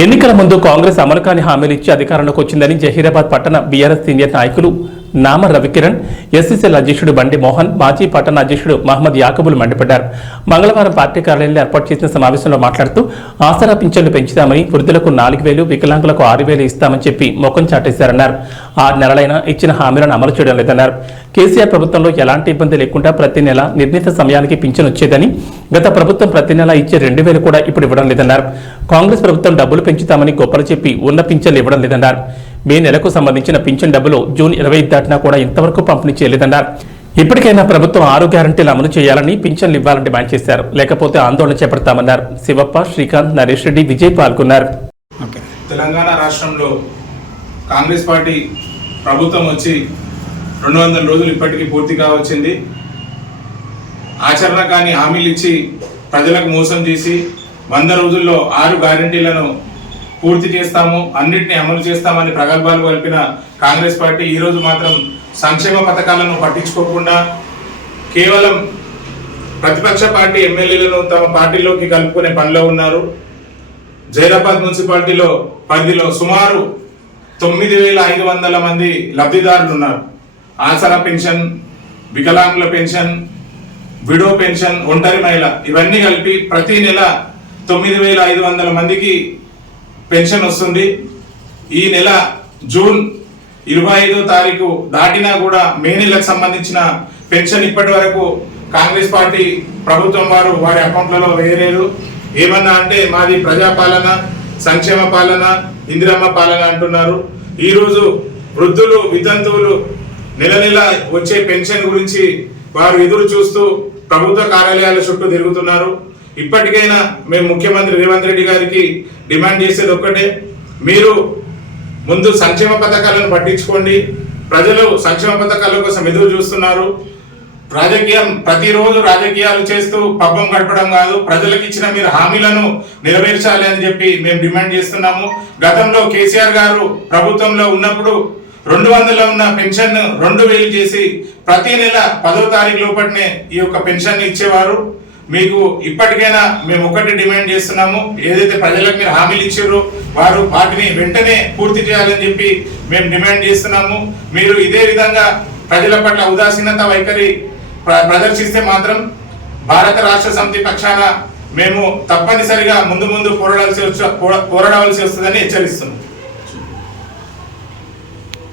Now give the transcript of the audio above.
ఎన్నికల ముందు కాంగ్రెస్ అమలు కాని హామీలు ఇచ్చి అధికారంలోకి వచ్చిందని జహీరాబాద్ పట్టణ బీఆర్ఎస్ సీనియర్ నాయకులు నామ రవికిరణ్ ఎస్సీసీఎల్ అధ్యక్షుడు బండి మోహన్ మాజీ పట్టణ అధ్యక్షుడు మహమ్మద్ యాకబుల్ మండిపడ్డారు. మంగళవారం పార్టీ కార్యాలయంలో ఏర్పాటు చేసిన సమావేశంలో మాట్లాడుతూ ఆసరా పింఛన్లు పెంచుతామని వృద్ధులకు నాలుగు వేలు వికలాంగులకు ఆరు వేలు ఇస్తామని చెప్పి మొఖం చాటేశారన్నారు. ఆరు నెలలైనా ఇచ్చిన హామీలను అమలు చేయడం లేదన్నారు. కేసీఆర్ ప్రభుత్వంలో ఎలాంటి ఇబ్బంది లేకుండా ప్రతి నెల నిర్ణీత సమయానికి పింఛను వచ్చేదని గత ప్రభుత్వం ప్రతి నెల ఇచ్చే రెండు వేలు కూడా ఇప్పుడు ఇవ్వడం లేదన్నారు. కాంగ్రెస్ ప్రభుత్వం డబ్బులు పెంచుతామని గొప్పలు చెప్పి ఉన్న పింఛన్లు ఇవ్వడం లేదన్నారు. మే నెలకు సంబంధించిన పింఛన్ డబ్బులు జూన్ ఇరవై దాటినా కూడా ఇంతవరకు పంపిణీ చేయలేదన్నారు. ఇప్పటికైనా ప్రభుత్వం ఆరు గ్యారంటీలు అమలు చేయాలని పింఛన్లు ఇవ్వాలని డిమాండ్ చేశారు. లేకపోతే ఆందోళన చేపడతామన్నారు. శివప్ప శ్రీకాంత్ నరేష్ రెడ్డి విజయ్ పాల్గొన్నారు. తెలంగాణ రాష్ట్రంలో కాంగ్రెస్ పార్టీ ప్రభుత్వం వచ్చి రెండు వందల రోజులు ఇప్పటికీ పూర్తిగా వచ్చింది ఆచరణ కాని హామీలు ఇచ్చి ప్రజలకు మోసం చేసి వంద రోజుల్లో ఆరు గ్యారంటీలను పూర్తి చేస్తాము అన్నింటినీ అమలు చేస్తామని ప్రగల్భాలు కలిపిన కాంగ్రెస్ పార్టీ ఈరోజు మాత్రం సంక్షేమ పథకాలను పట్టించుకోకుండా కేవలం ప్రతిపక్ష పార్టీ ఎమ్మెల్యేలను తమ పార్టీలోకి కలుపుకునే పనిలో ఉన్నారు. జైరాబాద్ మున్సిపాలిటీలో పరిధిలో సుమారు తొమ్మిది వేల ఐదు వందల మంది లబ్ధిదారులు ఉన్నారు. ఆసరా పెన్షన్ వికలాంగుల పెన్షన్ విడో పెన్షన్ ఒంటరి మహిళ ఇవన్నీ కలిపి ప్రతి నెల తొమ్మిది వేల ఐదు వందల మందికి పెన్షన్ వస్తుంది. ఈ నెల జూన్ ఇరవై ఐదో తారీఖు దాటినా కూడా మే నెలకు సంబంధించిన పెన్షన్ ఇప్పటి వరకు కాంగ్రెస్ పార్టీ ప్రభుత్వం వారు వారి అకౌంట్లలో వేయలేదు. ఏమన్నా అంటే మాది ప్రజాపాలన సంక్షేమ పాలన ఇందిరమ్మ పాలన అంటున్నారు. ఈరోజు వృద్ధులు వితంతువులు నెల నెల వచ్చే పెన్షన్ గురించి వారు ఎదురు చూస్తూ ప్రభుత్వ కార్యాలయాల చుట్టూ తిరుగుతున్నారు. ఇప్పటికైనా మేము ముఖ్యమంత్రి రేవంత్ రెడ్డి గారికి డిమాండ్ చేసేది ఒక్కటే. మీరు ముందు సంక్షేమ పథకాలను పట్టించుకోండి. ప్రజలు సంక్షేమ పథకాల కోసం ఎదురు చూస్తున్నారు. రాజకీయం ప్రతిరోజు రాజకీయాలు చేస్తూ పబ్బం గడపడం కాదు. ప్రజలకు ఇచ్చిన మీరు హామీలను నెరవేర్చాలి అని చెప్పి మేము డిమాండ్ చేస్తున్నాము. గతంలో కేసీఆర్ గారు ప్రభుత్వంలో ఉన్నప్పుడు రెండు వందల ఉన్న పెన్షన్ రెండు వేలు చేసి ప్రతి నెల పదో తారీఖు లోపటినే ఈ యొక్క పెన్షన్ ఇచ్చేవారు. మీకు ఇప్పటికైనా మేము ఒకటి డిమాండ్ చేస్తున్నాము. ఏదైతే ప్రజలకు మీరు హామీలు ఇచ్చారో వారు వాటిని వెంటనే పూర్తి చేయాలని చెప్పి మేము డిమాండ్ చేస్తున్నాము. మీరు ఇదే విధంగా ప్రజల పట్ల ఉదాసీనత వైఖరి ప్ర- ప్రదర్శిస్తే మాత్రం భారత రాష్ట్ర సమితి పక్షాన మేము తప్పనిసరిగా ముందు ముందు పోరాడాల్సి వచ్చ పోరాడవలసి వస్తుందని హెచ్చరిస్తున్నాం.